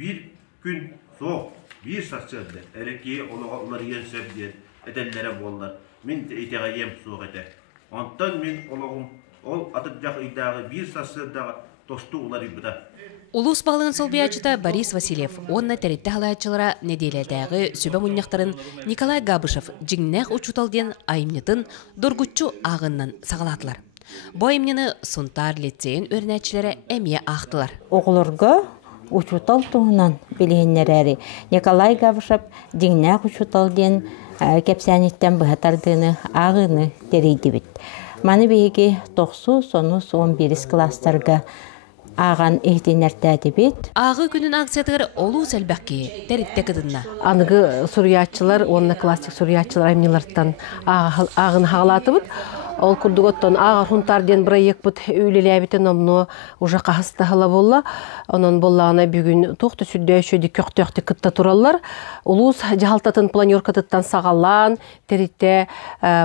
bir gün soğuk, bir saçıldı. Erkeği onlar yensep diye edellere bollar. Min iteğayem soğuk eder. Ondan min olağım, ol atıcak idağı bir saçıldı dostu ular ibda. Улус балығын солбиячыта Борис Васильев, онна тәрітті халайчылара неделедегі сөбі мұннақтарын Николай Габышев жіңнәқ учуталден айымнетін дұргутчу ағыннан сағалатылар. Бу айымнені Сунтар лицейін өрнәтчілері әмие ақтылар. Оғылырға учутал туғынан білгеннері Николай Габышев жіңнәқ учуталден кепсәнеттен бұғатардығыны ағыны дәрейді бет. Маны бейге 9-11 кластарға аған ehtinlerді бет. Ағы күнін акциятығыр олу сәлбәкке тәрітті кыдынна. Анығы сурьячылар, онна классик сурьячылар әмнелерден ағын хағалаты бұд. Ол күрдіготтан ағар хунтарден проект бұд өйлеләбітін омны уже қағысты хала болла. Онын боллағына бүгін тоқты сүрді шөді көқтөқті күтті тұралар. Улус жағалтатын планеркатыттан сағалан, тәрітті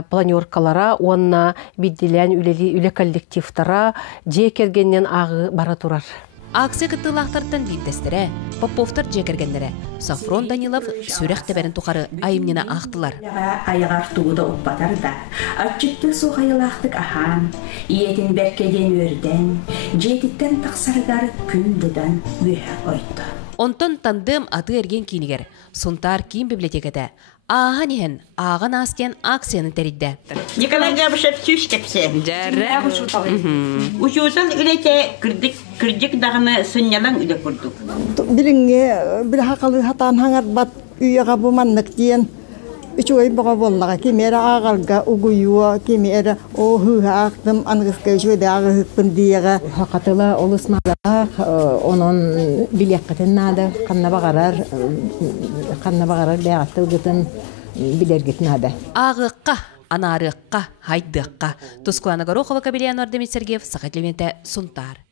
планеркалара, онна бидділен үлі коллективтара, жекергеннен ағы бара тұрар. Акция кыттылақтардан бейттестері, Поповтар жекергендері, Сафрон Данилов сүрәқті бәрін тұқары айымнена ақтылар. Айығар туғыда ұппатар да, атчытты соғайылақтық ахан, иетін бәркеден өрден, жетіттен тақсардар күндідан өйі ойты. Онтон тандым аты ерген кейінігер, Сунтар кейін библиотекеті. Аған ехен, аған астен акцияны тәридді. Николай Габышев сүз кепсе. Жәрі. Учусан үлете кірдік дағыны сыннялан үлі күрдік. Біліңге бір хақалы хатан хаңар бат үйеға бұманнық дейін. Üçüğü bağa bollağa kimere ağalga uğuyuğa kimere o hıha aktım anğızga şöyle ağı hıkkın diye. Hakatıla olusnada onun bilyakatın nada kanna bağarar beğattı gıtın biler gitnada. Ağıqqa, anarıqqa, haydıqqa. Tuzkulana Gorokova Kabiliyan Ordemir Sergeyev, Sakat Levente, Suntar.